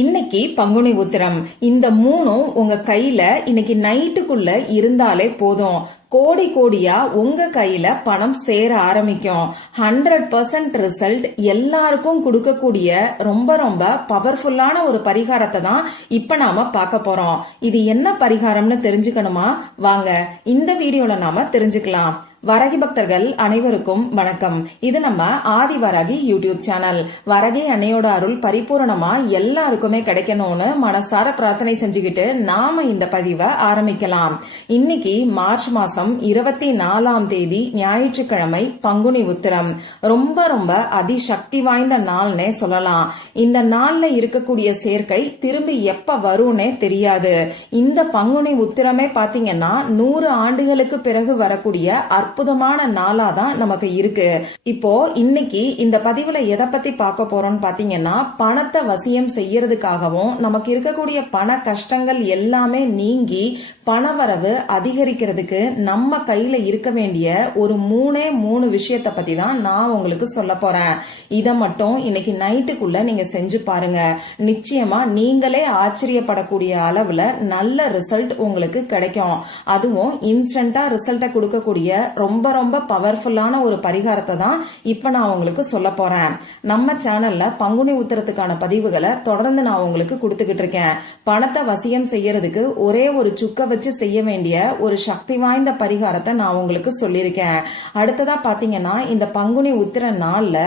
இன்னைக்கு பங்குனி உத்திரம். இந்த மூணும் உங்க கையில இன்னைக்கு நைட்டுக்குள்ள இருந்தாலே போதும். கோடி கோடியா உங்க கையில பணம் சேர ஆரம்பிக்கும். 100% ரிசல்ட் எல்லாருக்கும் கொடுக்கக்கூடிய ரொம்ப ரொம்ப பவர்ஃபுல்லான ஒரு பரிகாரத்தை தான் இப்ப நாம பார்க்க போறோம். இது என்ன பரிகாரம்னு தெரிஞ்சுக்கணுமா? வாங்க இந்த வீடியோல நாம தெரிஞ்சுக்கலாம். வரகி பக்தர்கள் அனைவருக்கும் வணக்கம். இது நம்ம ஆதி வரகி யூடியூப் சேனல். வரகி அன்னையோட அருள் பரிபூரணமா எல்லாருக்குமே கிடைக்கணும்னு மனசார பிரார்த்தனை செஞ்சுக்கிட்டு நாம இந்த பதிவை ஆரம்பிக்கலாம். இன்னைக்கு மார்ச் மாசம் 24ஆம் தேதி ஞாயிற்றுக்கிழமை, பங்குனி உத்திரம். ரொம்ப ரொம்ப அதிசக்தி வாய்ந்த நாள்னே சொல்லலாம். இந்த நாள்ல இருக்கக்கூடிய சேர்க்கை திரும்பி எப்ப வரும்னே தெரியாது. இந்த பங்குனி உத்திரமே பாத்தீங்கன்னா 100 ஆண்டுகளுக்கு பிறகு வரக்கூடிய அற்புதமான நாளா தான் நமக்கு இருக்கு. இப்போ இன்னைக்கு இந்த பதிவுல எதை பத்தி பார்க்க போறோம்னு பாத்தீங்கன்னா, பணத்தை வசியம் செய்யறதுக்காகவும் நமக்கு இருக்கக்கூடிய பண கஷ்டங்கள் எல்லாமே நீங்கி பணவரவு அதிகரிக்கிறதுக்கு நம்ம கையில இருக்க வேண்டிய ஒரு 3 விஷயத்த பத்தி தான் நான் உங்களுக்கு சொல்ல போறேன். இத மட்டும் இன்னைக்கு நைட்டுக்குள்ள நீங்க செஞ்சு பாருங்க. நிச்சயமா நீங்களே ஆச்சரியப்படக்கூடிய அளவுல நல்ல ரிசல்ட் உங்களுக்கு கிடைக்கும். அதுவும் இன்ஸ்டன்டா ரிசல்ட்டை கொடுக்கக்கூடிய ரொம்ப ரொம்ப பவர்ஃபுல்லான ஒரு பரிகாரத்தை தான் இப்ப நான் உங்களுக்கு சொல்ல போறேன். நம்ம சேனல்ல பங்குனி உத்திரத்துக்கான பதிவுகளை தொடர்ந்து நான் உங்களுக்கு கொடுத்துக்கிட்டு இருக்கேன். பணத்தை வசியம் செய்யறதுக்கு ஒரே ஒரு சுக்க வச்சு செய்ய வேண்டிய ஒரு சக்தி வாய்ந்த பரிகாரத்தை நான் உங்களுக்கு சொல்லியிருக்கேன். அடுத்ததா பாத்தீங்கன்னா, இந்த பங்குனி உத்திர நாள்ல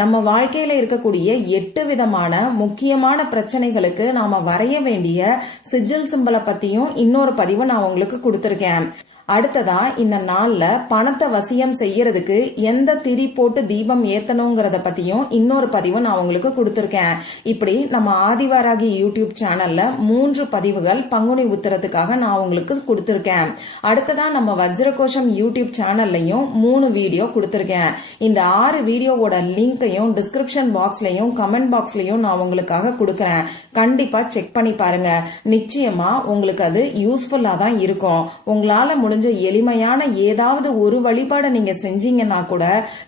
நம்ம வாழ்க்கையில இருக்கக்கூடிய 8 விதமான முக்கியமான பிரச்சனைகளுக்கு நாம வரைய வேண்டிய சிஜில் சிம்பலை பத்தியும் இன்னொரு பதிவு நான் உங்களுக்கு கொடுத்திருக்கேன். அடுத்ததா இந்த நாள்ல பணத்தை வசியம் செய்யறதுக்கு எந்த திரி போட்டு தீபம் ஏத்தணுங்கிறத பத்தியும் இன்னொரு பதிவு நான் உங்களுக்கு கொடுத்திருக்கேன். இப்படி நம்ம ஆதிவாராகி யூடியூப் சேனல்ல 3 பதிவுகள் பங்குனி உத்திரத்துக்காக நான் உங்களுக்கு கொடுத்திருக்கேன். அடுத்ததா நம்ம வஜ்ரகோஷம் யூடியூப் சேனல்லையும் 3 வீடியோ கொடுத்திருக்கேன். இந்த 6 வீடியோவோட லிங்கையும் டிஸ்கிரிப்ஷன் பாக்ஸ்லயும் கமெண்ட் பாக்ஸ்லயும் நான் உங்களுக்காக கொடுக்கறேன். கண்டிப்பா செக் பண்ணி பாருங்க. நிச்சயமா உங்களுக்கு அது யூஸ்ஃபுல்லா தான் இருக்கும். உங்களால முடிஞ்ச எளிமையான ஏதாவது ஒரு வழிபாட நீங்க செஞ்சீங்கன்னா கூட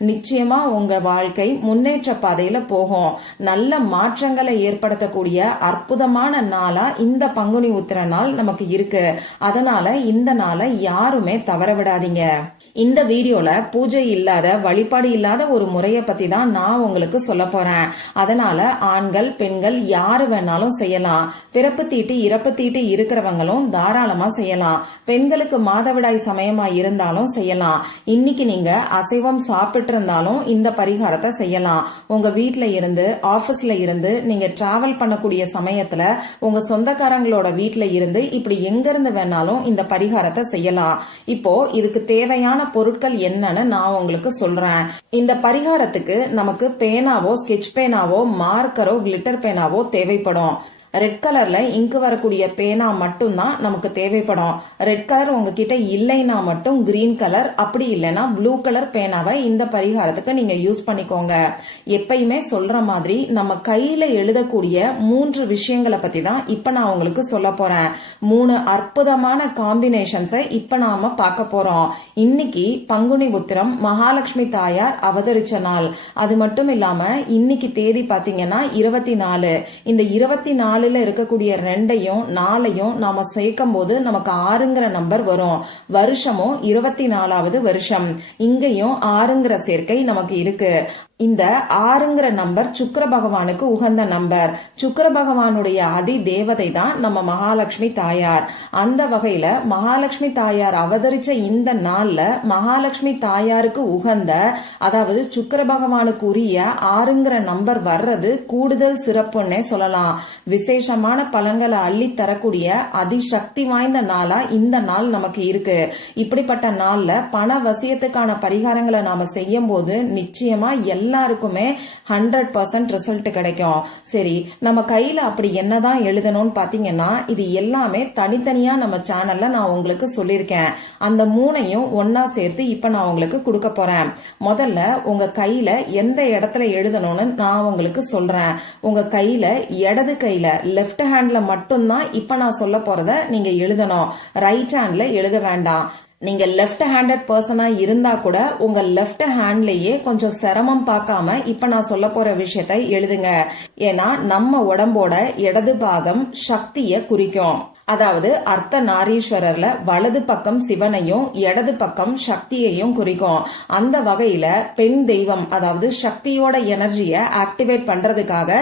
நிச்சயமா உங்க வாழ்க்கை முன்னேற்ற பாதையில போகும். நல்ல மாற்றங்களை ஏற்படுத்தக்கூடிய அற்புதமான நாளா இந்த பங்குனி உத்திர நாள் நமக்கு இருக்கு. அதனால இந்த நாளை யாருமே தவற விடாதீங்க. இந்த வீடியோல பூஜை இல்லாத, வழிபாடு இல்லாத ஒரு முறைய பத்தி தான் நான் உங்களுக்கு சொல்ல போறேன். அதனால ஆண்கள் பெண்கள் யாரு வேணாலும் செய்யலாம். பிறப்பு தீட்டு இறப்பு தீட்டு இருக்கிறவங்களும் தாராளமா செய்யலாம். பெண்களுக்கு மாதவிடாய் சமயமா இருந்தாலும் செய்யலாம். இன்னைக்கு நீங்க அசைவம் சாப்பிட்டு இருந்தாலும் இந்த பரிகாரத்தை செய்யலாம். உங்க வீட்ல இருந்து, ஆபீஸ்ல இருந்து, நீங்க டிராவல் பண்ணக்கூடிய சமயத்துல, உங்க சொந்தக்காரங்களோட வீட்ல இருந்து, இப்படி எங்க இருந்து வேணாலும் இந்த பரிகாரத்தை செய்யலாம். இப்போ இதுக்கு தேவையான பொருட்கள் என்னன்னு நான் உங்களுக்கு சொல்றேன். இந்த பரிகாரத்துக்கு நமக்கு பேனாவோ, ஸ்கெட்ச் பேனாவோ, மார்க்கரோ, கிளிட்டர் பேனாவோ தேவைப்படும். ரெட் கலர்ல இங்கு வரக்கூடிய பேனா மட்டும் தான் நமக்கு தேவைப்படும். ரெட் கலர் உங்ககிட்ட இல்லைன்னா மட்டும் கிரீன் கலர், அப்படி இல்லைன்னா ப்ளூ கலர் பேனாவை இந்த பரிகாரத்துக்கு நீங்க யூஸ் பண்ணிக்கோங்க. எப்பயுமே சொல்ற மாதிரி நம்ம கையில எழுதக்கூடிய 3 விஷயங்களை பத்தி தான் இப்ப நான் உங்களுக்கு சொல்ல போறேன். 3 அற்புதமான காம்பினேஷன்ஸை இப்ப நாம பார்க்க போறோம். இன்னைக்கு பங்குனி உத்திரம், மகாலட்சுமி தாயார் அவதரிச்ச நாள். அது மட்டும் இல்லாம இன்னைக்கு தேதி பாத்தீங்கன்னா 24. இந்த 24 இருக்கக்கூடிய 2யும் 4யும் நாம சேர்க்கும் போது நமக்கு 6ங்கிற நம்பர் வரும். வருஷமும் 24வது வருஷம். இங்கேயும் 6ங்கிற சேர்க்கை நமக்கு இருக்கு. இந்த 6ங்கிற நம்பர் சுக்கிர பகவானுக்கு உகந்த நம்பர். சுக்கிர பகவானுடைய அதி தேவதை தான் நம்ம மகாலட்சுமி தாயார். அந்த வகையில மகாலட்சுமி தாயார் அவதரிச்ச இந்த நாள்ல மகாலட்சுமி தாயாருக்கு உகந்த, அதாவது சுக்கிர பகவானுக்கு உரிய 6ங்கிற நம்பர் வர்றது கூடுதல் சிறப்புன்னே சொல்லலாம். விசேஷமான பலன்களை அள்ளி தரக்கூடிய அதிசக்தி வாய்ந்த நாளா இந்த நாள் நமக்கு இருக்கு. இப்படிப்பட்ட நாள்ல பண வசியத்துக்கான பரிகாரங்களை நாம செய்யும் போது நிச்சயமா எல்லாருக்குமே 100% ரிசல்ட் கிடைக்கும். சரி, நம்ம கையில அப்படி என்னதான் எழுதணும்னு பாத்தீங்கன்னா, இது எல்லாமே தனித்தனியா நம்ம சேனல்ல நான் உங்களுக்கு சொல்லியிருக்கேன். அந்த 3யும் ஒன்னா சேர்த்து இப்ப நான் உங்களுக்கு கொடுக்க போறேன். முதல்ல உங்க கையில எந்த இடத்துல எழுதணும்னு நான் உங்களுக்கு சொல்றேன். உங்க கையில இடது கையில லெப்ட் ஹேண்ட்ல மட்டும்தான் இப்ப நான் சொல்ல போறத நீங்க எழுதணும். ரைட் ஹேண்ட்ல எழுத வேண்டாம். நீங்க லெஃப்ட் ஹேண்டட் பர்சனா இருந்தா கூட உங்க லெஃப்ட் ஹேண்ட்லயே கொஞ்சம் சிரமம் பார்க்காம இப்ப நான் சொல்ல போற விஷயத்தை எழுதுங்க. ஏன்னா நம்ம உடம்போட இடது பாகம் சக்திய குறிக்கும். அதாவது அர்த்த நாரீஸ்வரர்ல வலது பக்கம் சிவனையும் இடது பக்கம் சக்தியையும் குறிக்கும். அந்த வகையில பெண் தெய்வம் அதாவது சக்தியோட எனர்ஜிய ஆக்டிவேட் பண்றதுக்காக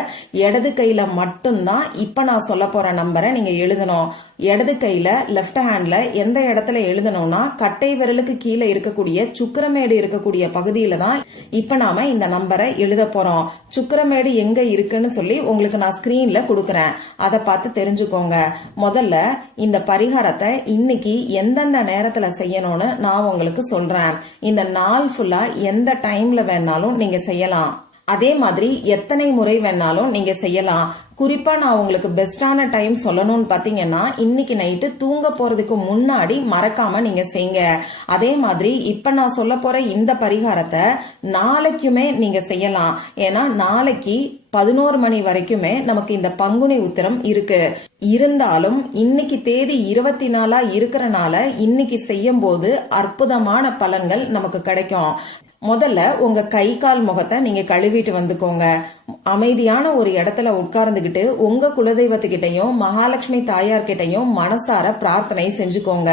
இடது கையில மட்டும்தான் இப்ப நான் சொல்ல போற நம்பரை நீங்க எழுதணும். இடது கையில லெஃப்ட் ஹேண்ட்ல எந்த இடத்துல எழுதணும்னா கட்டை விரலுக்கு கீழே இருக்கக்கூடிய சுக்கிரமேடு இருக்கக்கூடிய பகுதியில தான் இப்ப நாம இந்த நம்பரை எழுத போறோம். சுக்கிரமேடு எங்க இருக்குன்னு சொல்லி உங்களுக்கு நான் ஸ்கிரீன்ல கொடுக்கறேன். அதை பார்த்து தெரிஞ்சுக்கோங்க. முதல்ல இந்த பரிகாரத்தை இன்னைக்கு எந்தெந்த நேரத்துல செய்யணும்னு நான் உங்களுக்கு சொல்றேன். இந்த நாள் ஃபுல்லா எந்த டைம்ல வேணாலும் நீங்க செய்யலாம். அதே மாதிரி எத்தனை முறை வேணாலும் நீங்க செய்யலாம். குறிப்பா நான் உங்களுக்கு பெஸ்டான டைம் சொல்லணும்னு பாத்தீங்கன்னா இன்னைக்கு நைட்டு தூங்க போறதுக்கு முன்னாடி மறக்காம நீங்க செய்யுங்க. அதே மாதிரி இப்ப நான் சொல்ல போற இந்த பரிகாரத்தை நாளைக்குமே நீங்க செய்யலாம். ஏன்னா நாளைக்கு 11 மணி வரைக்குமே நமக்கு இந்த பங்குனி உத்திரம் இருக்கு. இருந்தாலும் இன்னைக்கு தேதி 24 இருக்கிறனால இன்னைக்கு செய்யும் போது அற்புதமான பலன்கள் நமக்கு கிடைக்கும். முதல்ல உங்க கை கால் முகத்தை நீங்க கழுவிட்டு வந்துக்கோங்க. அமைதியான ஒரு இடத்துல உட்கார்ந்துகிட்டு உங்க குலதெய்வத்துக்கிட்டையும் மகாலட்சுமி தாயார் கிட்டையும் மனசார பிரார்த்தனை செஞ்சுக்கோங்க.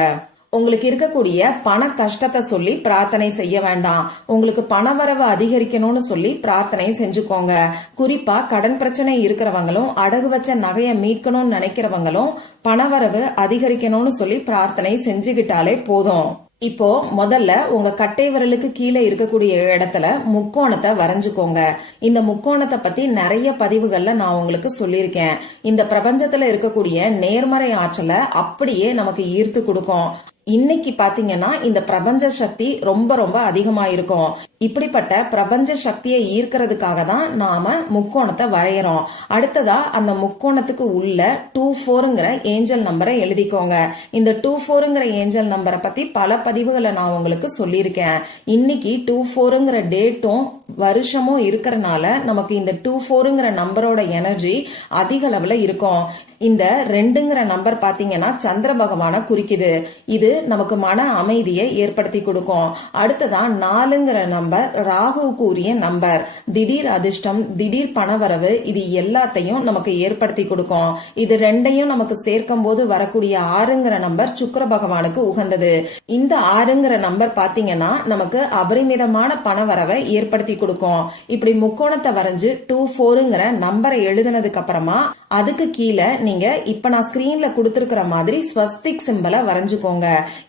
உங்களுக்கு இருக்கக்கூடிய பண கஷ்டத்தை சொல்லி பிரார்த்தனை செய்ய வேண்டாம். உங்களுக்கு பணவரவு அதிகரிக்கணும்னு சொல்லி பிரார்த்தனை செஞ்சுக்கோங்க. குறிப்பா கடன் பிரச்சனை இருக்கிறவங்களும் அடகு வச்ச நகையை மீட்கணும்னு நினைக்கிறவங்களும் பணவரவு அதிகரிக்கணும்னு சொல்லி பிரார்த்தனை செஞ்சுக்கிட்டாலே போதும். இப்போ முதல்ல உங்க கட்டை விரலுக்கு கீழே இருக்கக்கூடிய இடத்துல முக்கோணத்தை வரைஞ்சுக்கோங்க. இந்த முக்கோணத்தை பத்தி நிறைய பதிவுகள்ல நான் உங்களுக்கு சொல்லியிருக்கேன். இந்த பிரபஞ்சத்துல இருக்கக்கூடிய நேர்மறை ஆற்றலை அப்படியே நமக்கு ஈர்த்து கொடுக்கும். இன்னைக்கு பாத்தீங்கன்னா இந்த பிரபஞ்ச சக்தி ரொம்ப ரொம்ப அதிகமா இருக்கும். இப்படிப்பட்ட பிரபஞ்ச சக்தியை ஈர்க்கிறதுக்காக தான் நாம முக்கோணத்தை வரையறோம். அடுத்ததா அந்த முக்கோணத்துக்கு உள்ள 24ங்கிற ஏஞ்சல் நம்பரை எழுதிக்கோங்க. இந்த 24ங்கிற ஏஞ்சல் நம்பரை பத்தி பல பதிவுகளை நான் உங்களுக்கு சொல்லியிருக்கேன். இன்னைக்கு 24ங்கிற டேட்டும் வருஷமும் இருக்கறனால நமக்கு இந்த 24ங்கிற நம்பரோட எனர்ஜி அதிக அளவுல இருக்கும். இந்த 2ங்கிற நம்பர் பாத்தீங்கன்னா சந்திர பகவான குறிக்குது. இது நமக்கு மன அமைதியை ஏற்படுத்தி கொடுக்கும். அடுத்ததா 4ங்கிற நம்பர் ராகுவுக்கு உரிய நம்பர். திடீர் அதிர்ஷ்டம், திடீர் பணவரவு இது எல்லாத்தையும் நமக்கு ஏற்படுத்தி கொடுக்கும். இது ரெண்டையும் நமக்கு சேர்க்கும் போது வரக்கூடிய 6ங்கிற நம்பர் சுக்கிர பகவானுக்கு உகந்தது. இந்த 6ங்கிற நம்பர் பாத்தீங்கன்னா நமக்கு அபரிமிதமான பணவரவை ஏற்படுத்தி கொடுக்கும். இப்படி முக்கோணத்தை வரைஞ்சு 24ங்கிற நம்பரை எழுதினதுக்கு அப்புறமா அதுக்கு கீழே நீங்க இப்ப நான் ஸ்கிரீன்ல கொடுத்திருக்கிற மாதிரி ஸ்வஸ்திக் சிம்பலை வரைஞ்சுக்கோங்க.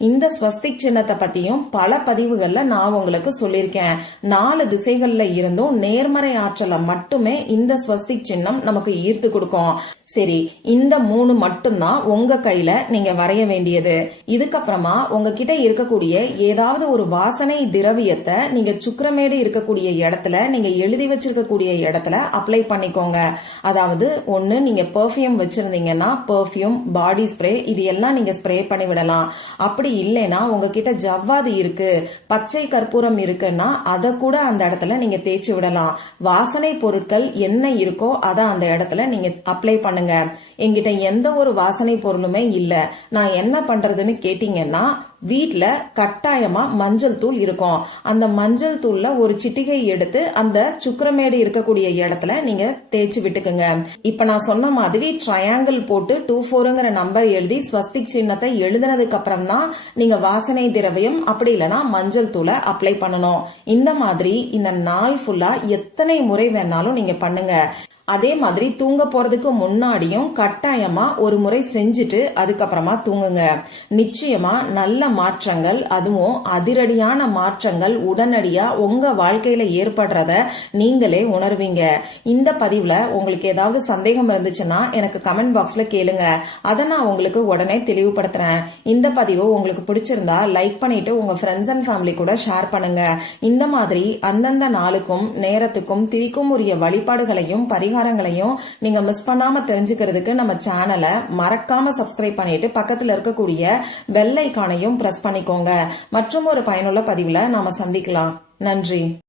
இந்த ஸ்வஸ்திக் சின்னத்தை பத்தியும் பல பதிவுகள்ல நான் உங்களுக்கு சொல்லியிருக்கேன். 4 திசைகள்ல இருந்தும் நேர்மறை ஆற்றலை மட்டுமே இந்த ஸ்வஸ்திக் சின்னம் நமக்கு ஈர்த்து கொடுக்கும். சரி, இந்த 3 மட்டும்தான் உங்க கையில நீங்க வரைய வேண்டியது. இதுக்கப்புறமா உங்ககிட்ட இருக்கக்கூடிய ஏதாவது ஒரு வாசனை திரவியத்தை நீங்க சுக்கிரமேடு இருக்கக்கூடிய இடத்துல நீங்க எழுதி வச்சிருக்கக்கூடிய இடத்துல அப்ளை பண்ணிக்கோங்க. அதாவது ஒண்ணு நீங்க பெர்ஃபியூம் வச்சிருந்தீங்கன்னா பெர்ஃபியூம், பாடி ஸ்ப்ரே இது எல்லாம் நீங்க ஸ்ப்ரே பண்ணி விடலாம். அப்படி இல்லைன்னா உங்ககிட்ட ஜவ்வாது இருக்கு, பச்சை கற்பூரம் இருக்குன்னா அதை கூட அந்த இடத்துல நீங்க தேய்ச்சி விடலாம். வாசனை பொருட்கள் என்ன இருக்கோ அதை அந்த இடத்துல நீங்க அப்ளை பண்ணுங்க. என்கிட்ட எந்த ஒரு வாசனை பொருளுமே இல்ல, நான் என்ன பண்றதுன்னு கேட்டீங்கன்னா வீட்ல கட்டாயமா மஞ்சள் தூள் இருக்கும். அந்த மஞ்சள் தூள்ல ஒரு சிட்டிகை எடுத்து அந்த சுக்கிரமேடு இருக்கக்கூடிய இடத்துல நீங்க தேய்ச்சி விட்டுக்குங்க. இப்ப நான் சொன்ன மாதிரி ட்ரையாங்கிள் போட்டு 24ங்கிற நம்பர் எழுதி ஸ்வஸ்திக் சின்னத்தை எழுதினதுக்கு அப்புறம் தான் நீங்க வாசனை திரவியம் அப்படி இல்லைன்னா மஞ்சள் தூளை அப்ளை பண்ணணும். இந்த மாதிரி இந்த நாள் ஃபுல்லா எத்தனை முறை வேணாலும் நீங்க பண்ணுங்க. அதே மாதிரி தூங்க போறதுக்கு முன்னாடியும் கட்டாயமா ஒரு முறை செஞ்சுட்டு அதுக்கப்புறமா தூங்குங்க. நிச்சயமா நல்ல மாற்றங்கள், அதுவும் அதிரடியான மாற்றங்கள் உடனடியா உங்க வாழ்க்கையில ஏற்படுறத நீங்களே உணர்வீங்க. இந்த பதிவுல உங்களுக்கு ஏதாவது சந்தேகம் இருந்துச்சுன்னா எனக்கு கமெண்ட் பாக்ஸ்ல கேளுங்க. அதை நான் உங்களுக்கு உடனே தெளிவுபடுத்துறேன். இந்த பதிவு உங்களுக்கு பிடிச்சிருந்தா லைக் பண்ணிட்டு உங்க ஃப்ரெண்ட்ஸ் அண்ட் ஃபேமிலி கூட ஷேர் பண்ணுங்க. இந்த மாதிரி அந்தந்த நாளுக்கும் நேரத்துக்கும் திதிக்கும் உரிய வழிபாடுகளையும் பரிகாரங்களையும் நீங்க மிஸ் பண்ணாம தெரிஞ்சுக்கிறதுக்கு நம்ம சேனலை மறக்காம சப்ஸ்கிரைப் பண்ணிட்டு பக்கத்துல இருக்கக்கூடிய பெல் ஐகானையும் பிரஸ் பண்ணிக்கோங்க. மற்றும் ஒரு பயனுள்ள பதிவுல நாம சந்திக்கலாம். நன்றி.